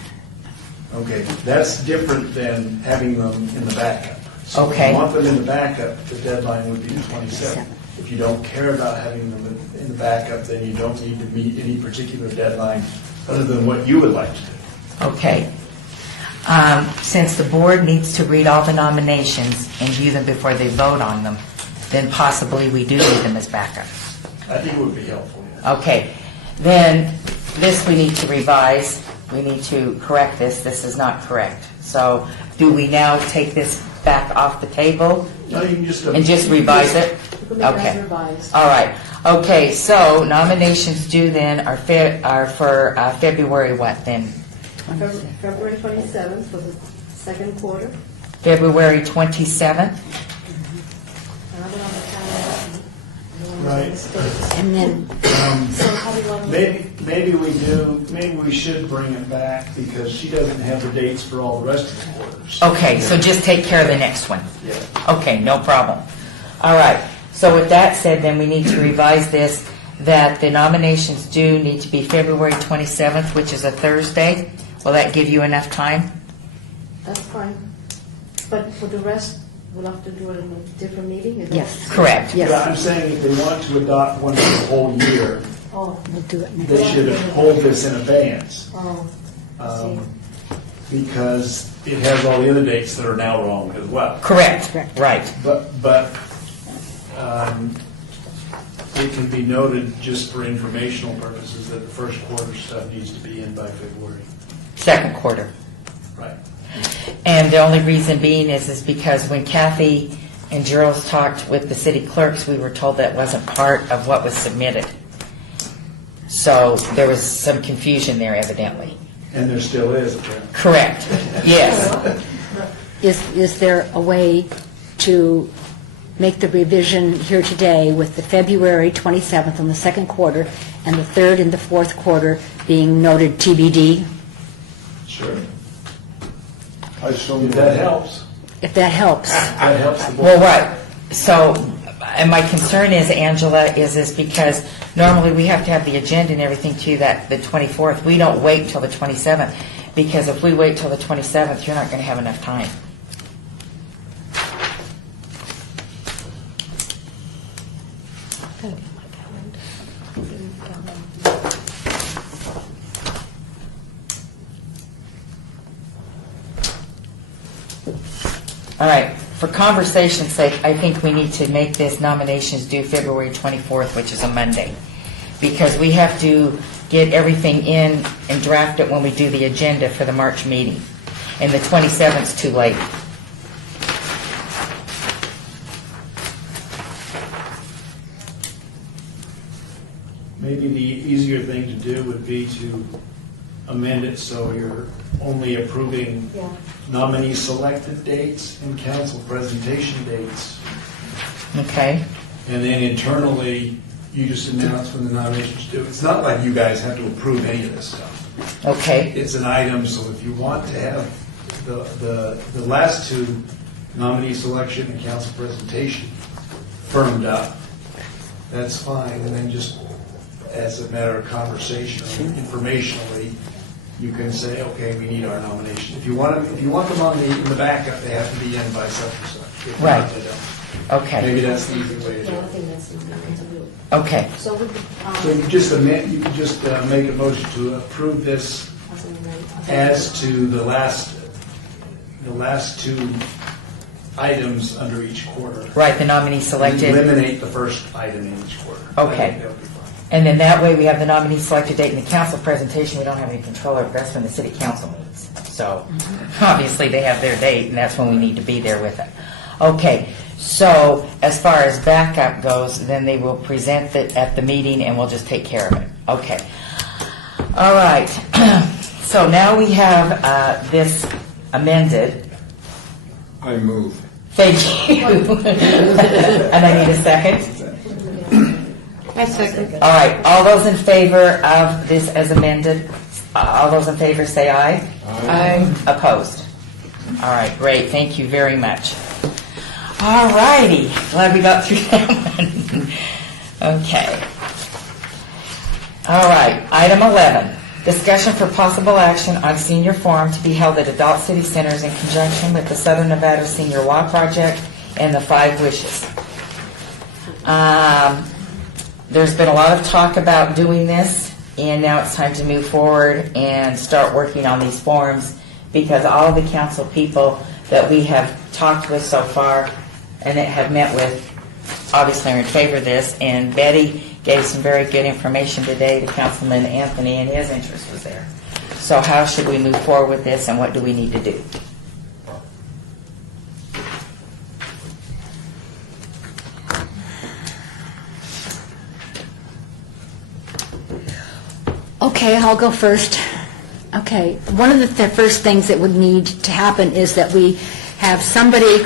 Okay, that's different than having them in the backup. So if Okay. you want them in the backup, the deadline would be the 27th. If you don't care about having them in the backup, then you don't need to meet any particular deadline other than what you would like to do. Okay. Since the board needs to read all the nominations and view them before they vote on them, then possibly we do need them as backup. I think it would be helpful. Okay, then this we need to revise. We need to correct this. This is not correct. So do we now take this back off the table No, you can just. and just revise it? You could make that Okay. revised. All right. Okay, so nominations due then are for February what then? February 27th for the second quarter. February 27th? And I don't have the calendar. I don't want to make Right. mistakes. And then, So how do you want to? Maybe we should bring it back because she doesn't have the dates for all the rest of the quarters. Okay, so just take care of the next one. Yeah. Okay, no problem. All right, so with that said, then we need to revise this, that the nominations due need to be February 27th, which is a Thursday. Will that give you enough time? That's fine. But for the rest, we'll have to do it in a different meeting? Is that- yes, Correct. Yeah, yes, I'm saying if they want to adopt one for the whole year, Oh, we'll do it next. they should hold this in advance. oh, I see. Because it has all the other dates that are now wrong as well. Correct, Correct. right. But it can be noted just for informational purposes that the first quarter stuff needs to be in by February. Second quarter. Right. And the only reason being is because when Kathy and Gerald talked with the city clerks, we were told that wasn't part of what was submitted. So there was some confusion there evidently. And there still is, apparently. Correct, yes. Is there a way to make the revision here today with the February 27th on the second quarter and the third and the fourth quarter being noted TBD? Sure. If that helps. If that helps. That helps the board. Well, right, so, and my concern is, Angela, is because normally we have to have the agenda and everything to that, the 24th. We don't wait till the 27th, because if we wait till the 27th, you're not going to have enough time. All right, for conversation's sake, I think we need to make this nominations due February 24th, which is a Monday, because we have to get everything in and draft it when we do the agenda for the March meeting. And the 27th's too late. Maybe the easier thing to do would be to amend it so you're only approving Yeah. nominee selected dates and council presentation dates. Okay? And then internally, you just announce when the nominations due. It's not like you guys have to approve any of this stuff. Okay, It's an item, so if you want to have the last two, nominee selection and council presentation, firmed up, that's fine, and then just as a matter of conversation, informationally, you can say, okay, we need our nomination. If you want them, in the backup, they have to be in by such and such. If not, Right. they don't. okay, Maybe that's the easy way to do Yeah, I it. think that's the way to do it. okay. So we, So you just make a motion to approve this as to the last two items under each quarter. Right, the nominee selected. Eliminate the first item in each quarter. Okay. I think that'll be fine. And then that way we have the nominee selected date and the council presentation. We don't have any control over. That's when the city council meets. So obviously they have their date and that's when we need to be there with it. Okay, so as far as backup goes, then they will present it at the meeting and we'll just take care of it. Okay. All right. So now we have this amended. I move. Thank you. And I need a second. I second. All right, all those in favor of this as amended, all those in favor say aye. Aye. Opposed? All right, great, thank you very much. All righty, glad we got through that one. Okay. All right, item 11, discussion for possible action on senior forum to be held at Adult City Centers in conjunction with the Southern Nevada Senior Law Project and the 5 Wishes. There's been a lot of talk about doing this, and now it's time to move forward and start working on these forums, because all of the council people that we have talked with so far and that have met with obviously are in favor of this, and Betty gave some very good information today to Councilman Anthony, and his interest was there. So how should we move forward with this, and what do we need to do? Okay, I'll go first. Okay, one of the first things that would need to happen is that we have somebody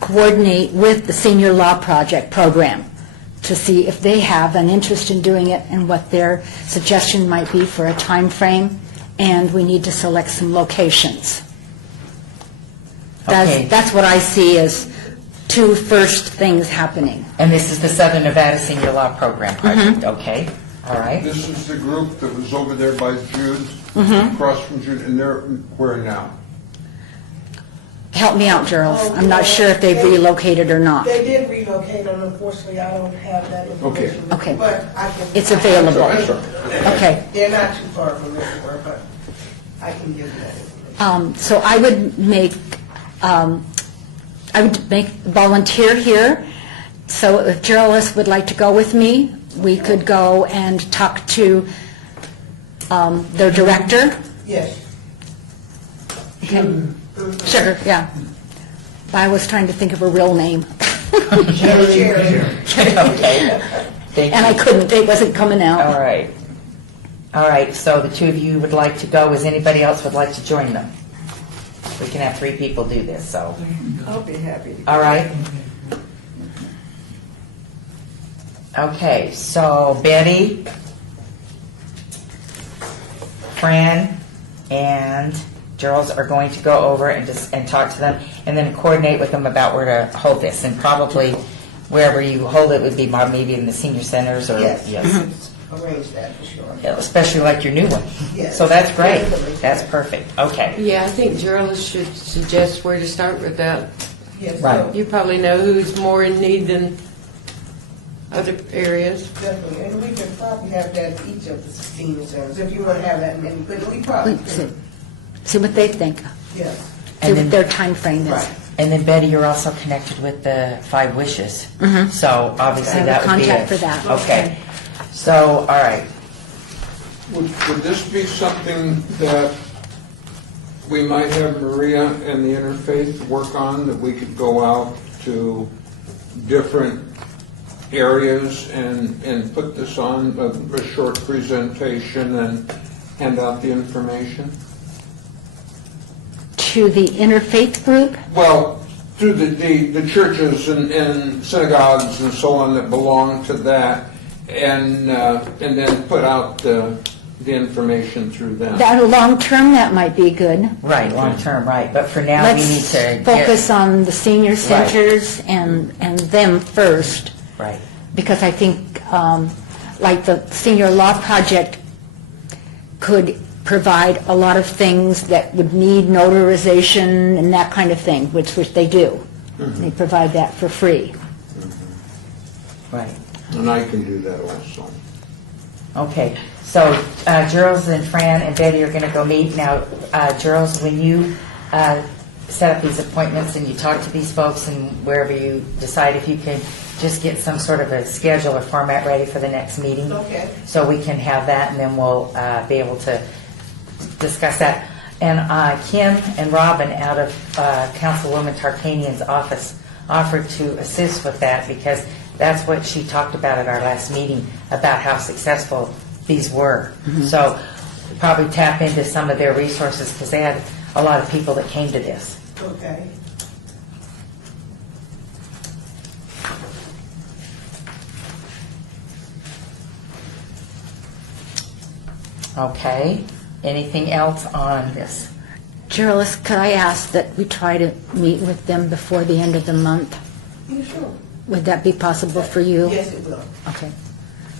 coordinate with the Senior Law Project program to see if they have an interest in doing it and what their suggestion might be for a time frame, and we need to select some locations. Okay. That's what I see as two first things happening. And this is the Southern Nevada Senior Law Program project, okay? All right. This is the group that was over there by Jude, across from Jude, and they're where now? Help me out, Gerald. I'm not sure if they've relocated or not. They did relocate, and unfortunately, I don't have that information. Okay. But I can. It's available. That's all right. Okay. They're not too far from everywhere, but I can give you that information. So I would make volunteer here. So if Gerald would like to go with me, we could go and talk to their director. Yes. Okay. Sugar, yeah. I was trying to think of a real name. Okay. Thank And I you. couldn't, it wasn't coming out. All right. All right, so the two of you would like to go. Is anybody else would like to join them? We can have 3 people do this, so. I'll be happy to. All right. Okay, so Betty, Fran, and Gerald are going to go over and talk to them, and then coordinate with them about where to hold this, and probably wherever you hold it would be maybe in the senior centers or Yes. Arrange that for sure. especially like your new one. Yes. So that's great. Definitely. That's perfect. Okay. Yeah, I think Gerald should suggest where to start with that. Yes, Right. so You probably know who's more in need than other areas. definitely, and we could probably have that at each of the senior centers, if you want to have that many, but we probably could, See what they think, yes. see And then- what their time frame is. Right. And then Betty, you're also connected with the 5 Wishes. So obviously I have a that would be contact it. for that. Okay. So, all right. Would this be something that we might have Maria and the Interfaith work on, that we could go out to different areas and put this on a short presentation and hand out the information? To the interfaith group? Well, to the churches and synagogues and so on that belong to that, and then put out the information through them. That long-term, that might be good. Right, long-term, right, but for now, we need Let's to focus on the senior centers and them first, Right, because I think, like the senior law project could provide a lot of things that would need notarization and that kind of thing, which they do. They provide that for free. right. And I can do that also. Okay, so Gerald and Fran and Betty are going to go meet. Now, Gerald, when you set up these appointments and you talk to these folks and wherever you decide, if you can just get some sort of a schedule or format ready for the next meeting. Okay. So we can have that, and then we'll be able to discuss that. And Kim and Robin out of Councilwoman Tarkanian's office offered to assist with that, because that's what she talked about at our last meeting, about how successful these were. So probably tap into some of their resources, because they had a lot of people that came to this. Okay. Okay, anything else on this? Gerald, could I ask that we try to meet with them before the end of the month? Yeah, sure. Would that be possible for you? Yes, it will. Okay.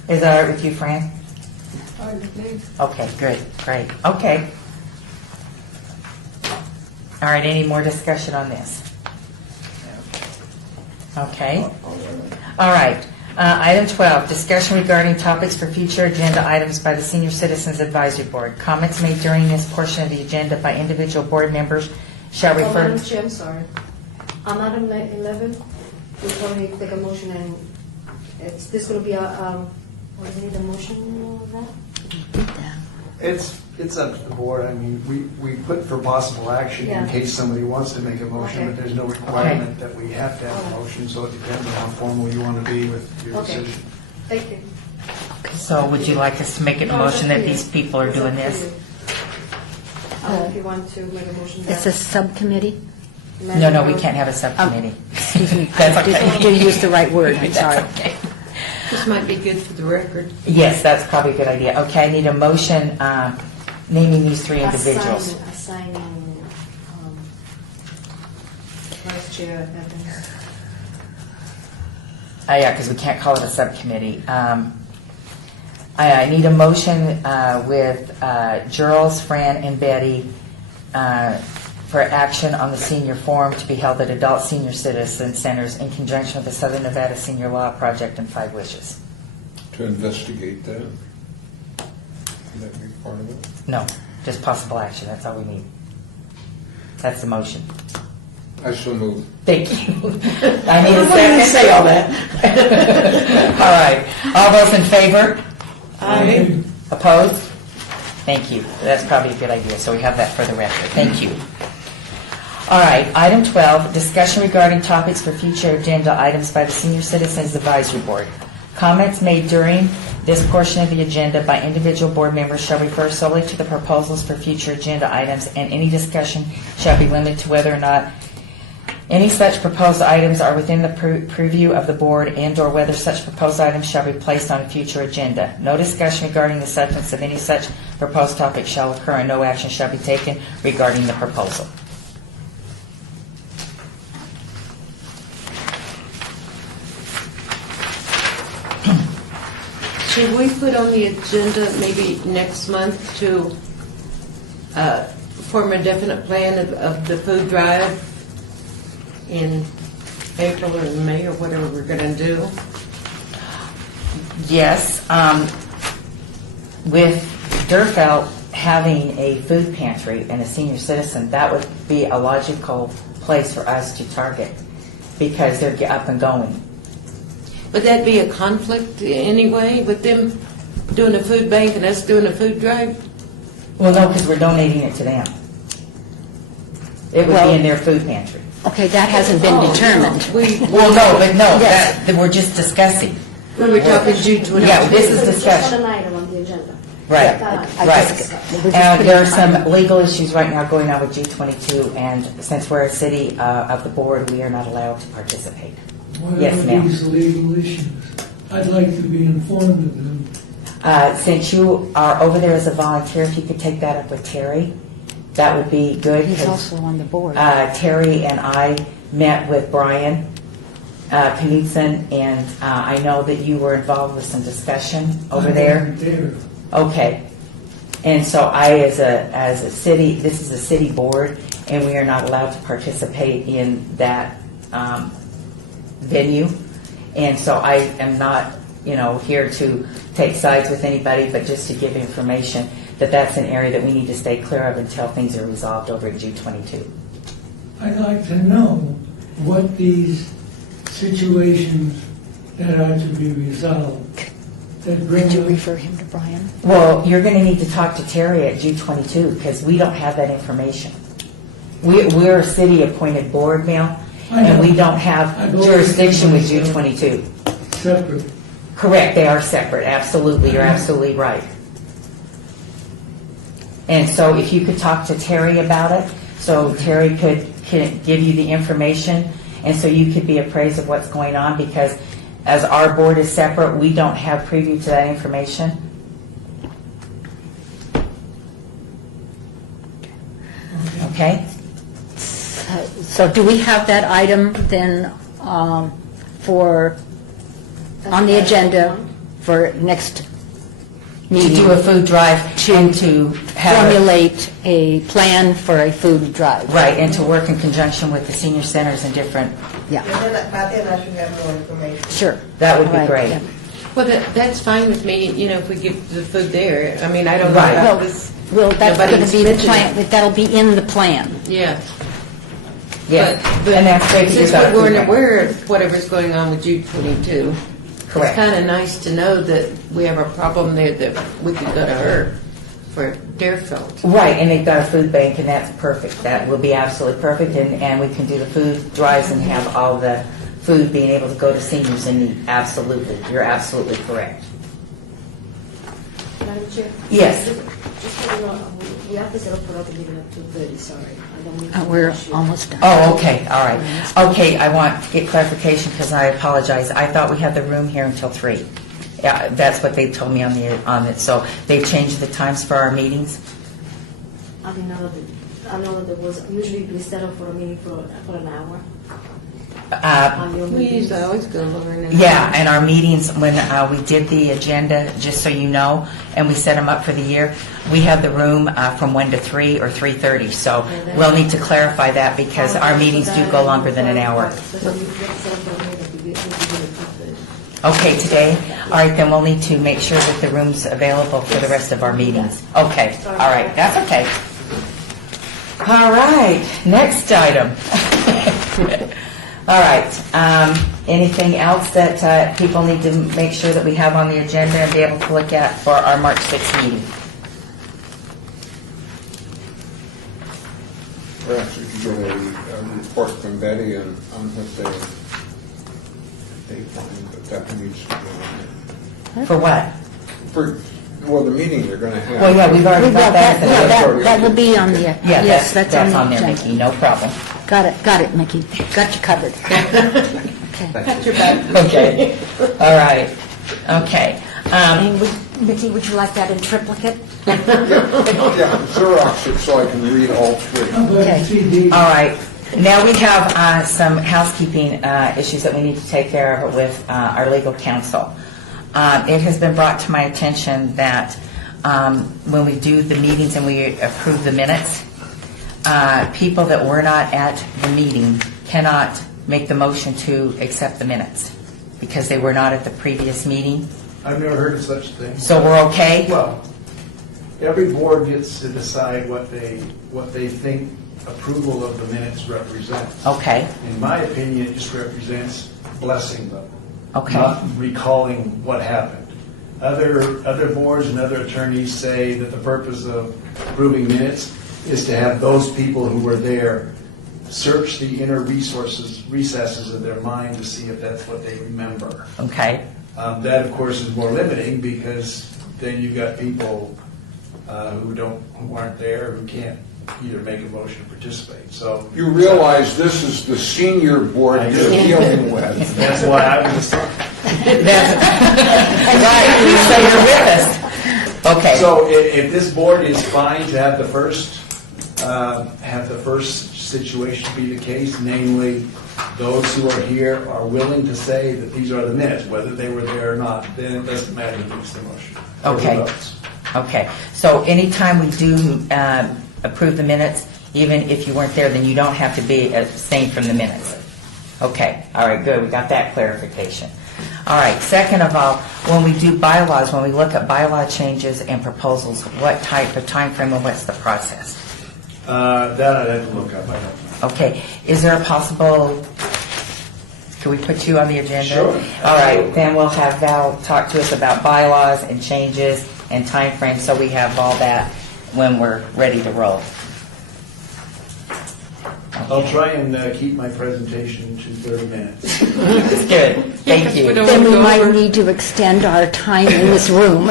Is that all right with you, Fran? Okay, great. Okay. All right, any more discussion on this? Okay. All right. Item 12, discussion regarding topics for future agenda items by the Senior Citizens Advisory Board. Comments made during this portion of the agenda by individual board members shall refer... Madam Chair, I'm sorry. On item 11, we probably take a motion, and is this going to be what do we need a motion on that? It's up to the board. I mean, we put for possible action Yeah. in case somebody wants to make a motion, Okay. but there's no requirement that we have to have a motion, so it depends on how formal you want to be with your Okay. decision. Thank you. So would you like us to make it a No, it's motion up that to you. these people are It's doing up to this? you. If you want to make a motion. It's a subcommittee? No, we can't have a subcommittee. Excuse me, That's I okay. didn't use the right word, I'm sorry. That's okay. This might be good for the record. Yes, that's probably a good idea. Okay, I need a motion naming these three individuals. Assigning Vice Chair Evans. Yeah, because we can't call it a subcommittee. I need a motion with Gerald, Fran, and Betty for action on the senior forum to be held at Adult Senior Citizen Centers in conjunction with the Southern Nevada Senior Law Project and Five Wishes. To investigate that. Would that be part of it? No, just possible action. That's all we need. That's the motion. I so move. Thank you. I need a second. Say all that. All right. All those in favor? Aye. Opposed? Thank you. That's probably a good idea, so we have that for the record. Thank you. All right, item 12, discussion regarding topics for future agenda items by the Senior Citizens Advisory Board. Comments made during this portion of the agenda by individual board members shall refer solely to the proposals for future agenda items, and any discussion shall be limited to whether or not any such proposed items are within the purview of the board and/or whether such proposed items shall be placed on a future agenda. No discussion regarding the substance of any such proposed topic shall occur, and no action shall be taken regarding the proposal. Should we put on the agenda maybe next month to form a definite plan of the food drive in April or May or whatever we're going to do? Yes. With Durfeld having a food pantry and a senior citizen, that would be a logical place for us to target because they're up and going. Would that be a conflict anyway with them doing a food bank and us doing a food drive? Well, no, because we're donating it to them. It would be in their food pantry. Okay, that hasn't been determined. Well, no, but no, Yes. that we're just discussing. We were talking June 22. Yeah, this is It's just discussion. one item on the agenda. Right, I right. just- we're just And putting there are it some on. legal issues right now going on with G22, and since we're a city of the board, we are not allowed to participate. What Yes, are ma'am. these legal issues? I'd like to be informed of them. Since you are over there as a volunteer, if you could take that up with Terry, that would be good. He's 'cause, also on the board. Terry and I met with Brian Knudsen, and I know that you were involved with some discussion over I there. wasn't there. Okay. And so I, as a city, this is a city board, and we are not allowed to participate in that venue. And so I am not, here to take sides with anybody, but just to give information that that's an area that we need to stay clear of until things are resolved over at G22. I'd like to know what these situations that are to be resolved, that bring Could you up refer him to Brian? Well, you're going to need to talk to Terry at G22 because we don't have that information. We're a city-appointed board, Mel, and we don't have jurisdiction with G22. separate. Correct, they are separate, absolutely, you're absolutely right. And so if you could talk to Terry about it, so Terry could give you the information, and so you could be appraised of what's going on, because as our board is separate, we don't have preview to that information. Okay? So do we have that item then for, on the agenda for next To meeting? do a food drive and to have, Formulate a plan for a food drive? right, and to work in conjunction with the senior centers and different, Yeah, And then, by then I should have more information. sure. that would be All right, great. yeah. Well, that's fine with me, if we get the food there. I mean, I don't know Right. about Well, this. well, that's going to Nobody's be the mentioned plan, that'll be in the plan. Yeah. Yeah, But and that's great. that you since got we weren't feedback. aware of whatever's going on with Jude 22, Correct. it's kind of nice to know that we have a problem there that we could go to her for Deerfield. Right, and they've got a food bank, and that's perfect. That will be absolutely perfect, and we can do the food drives and have all the food being able to go to seniors in need. Absolutely, you're absolutely correct. Madam Chair? Yes. Just so you know, we have to set up for the meeting at 2:30, sorry. I don't mean to We're rush you. almost done. Oh, okay, all right. Okay, I want to get clarification, because I apologize. I thought we had the room here until 3. Yeah, that's what they told me on it. So they've changed the times for our meetings? I know that there was, usually we set up for a meeting for an hour. On your We meetings. usually always go lower now. Yeah, and our meetings, when we did the agenda, just so you know, and we set them up for the year, we have the room from 1 to 3 or 3:30. So we'll need to clarify that, because our meetings do go longer than an hour. So you have to set up for a meeting to be at 2:30. Okay, today? All right, then we'll need to make sure that the room's available for the rest of our meetings. Okay, all right, that's okay. All right, next item. All right, anything else that people need to make sure that we have on the agenda and be able to look at for our March 6th meeting? Perhaps we could get a report from Betty on what they find, but that needs to be on there. For what? Well, the meeting they're going to have. Well, yeah, we've already got that. Yeah, that will be on the, Yeah, yes, that's that's on on the there, agenda. Mickey, no problem. Got it, Mickey. Got you covered. Okay. Got your back. Okay, all right, okay. Mickey, would you like that in triplicate? Yeah, Xerox it so I can read all 3. How about Okay. CD? All right. Now we have some housekeeping issues that we need to take care of with our legal counsel. It has been brought to my attention that when we do the meetings and we approve the minutes, people that were not at the meeting cannot make the motion to accept the minutes because they were not at the previous meeting. I've never heard of such a thing. So we're okay? Well, every board gets to decide what they think approval of the minutes represents. Okay, In my opinion, it just represents blessing them, okay. not recalling what happened. Other boards and other attorneys say that the purpose of approving minutes is to have those people who were there search the inner recesses of their mind to see if that's what they remember. Okay, That, of course, is more limiting because then you've got people who aren't there, who can't either make a motion or participate. So You realize this is the senior board I you're do. dealing with. that's why I was Right, so you're with us. Okay. So if this board is fine to have the first situation be the case, namely, those who are here are willing to say that these are the minutes, whether they were there or not, then it doesn't matter who makes the motion. or who Okay. votes. Okay, so anytime we do approve the minutes, even if you weren't there, then you don't have to be abstained from the minutes. Okay, all right, good, we got that clarification. All right, second of all, when we do bylaws, when we look at bylaw changes and proposals, what type of time frame and what's the process? That I'd have to look up, I don't know. Okay, is there a possible, can we put you on the agenda? Sure, All right, absolutely. then we'll have Val talk to us about bylaws and changes and time frames, so we have all that when we're ready to roll. I'll try and keep my presentation to 30 minutes. Good, thank you. Then we might need to extend our time in this room.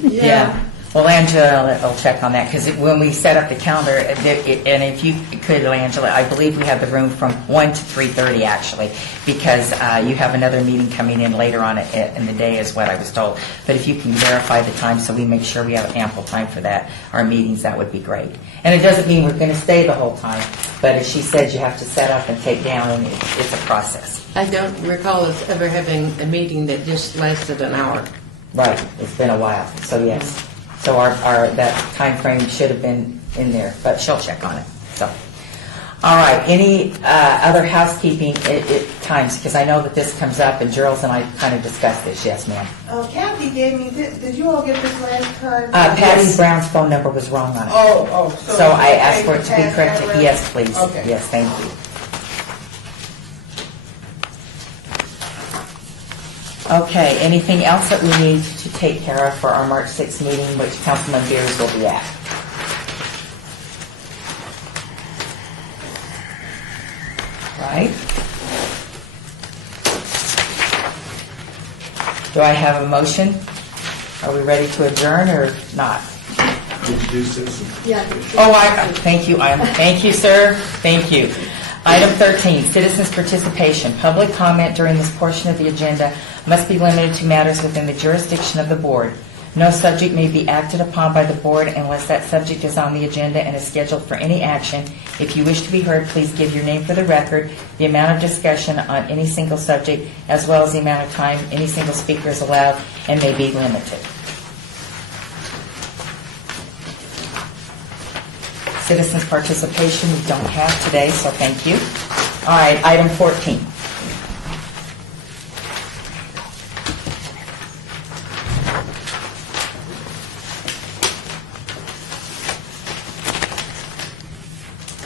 Yeah. Well, Angela will check on that, because when we set up the calendar, and if you could, Angela, I believe we have the room from 1 to 3:30, actually, because you have another meeting coming in later on in the day, is what I was told. But if you can verify the time so we make sure we have ample time for that, our meetings, that would be great. And it doesn't mean we're going to stay the whole time, but as she said, you have to set up and take down, and it's a process. I don't recall us ever having a meeting that just lasted an hour. Right, it's been a while, so yes. So that time frame should have been in there, but she'll check on it, so. All right, any other housekeeping times, because I know that this comes up, and Gerald and I kind of discussed this, yes, ma'am. Kathy gave me this, did you all get this last time? Patty Brown's phone number was wrong on it. Oh. So I asked okay for it to be pass that corrected, around? yes, please. Okay. Yes, thank you. Okay, anything else that we need to take care of for our March 6th meeting, which Councilman Beers will be at? Right? Do I have a motion? Are we ready to adjourn or not? Introduce citizens. Yeah. Oh, thank you, thank you, sir, thank you. Item 13, citizens' participation. Public comment during this portion of the agenda must be limited to matters within the jurisdiction of the board. No subject may be acted upon by the board unless that subject is on the agenda and is scheduled for any action. If you wish to be heard, please give your name for the record, the amount of discussion on any single subject, as well as the amount of time any single speaker is allowed, and may be limited. Citizens' participation we don't have today, so thank you. All right, item 14.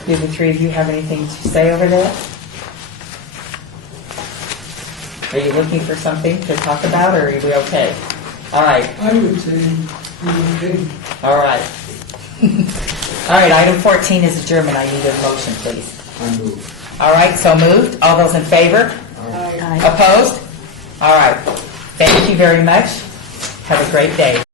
Do the three of you have anything to say over there? Are you looking for something to talk about, or are we okay? All right. I would say we're okay. All right. All right, item 14 is adjournment. I need a motion, please. I move. All right, so moved. All those in favor? Aye. Opposed? All right. Thank you very much. Have a great day.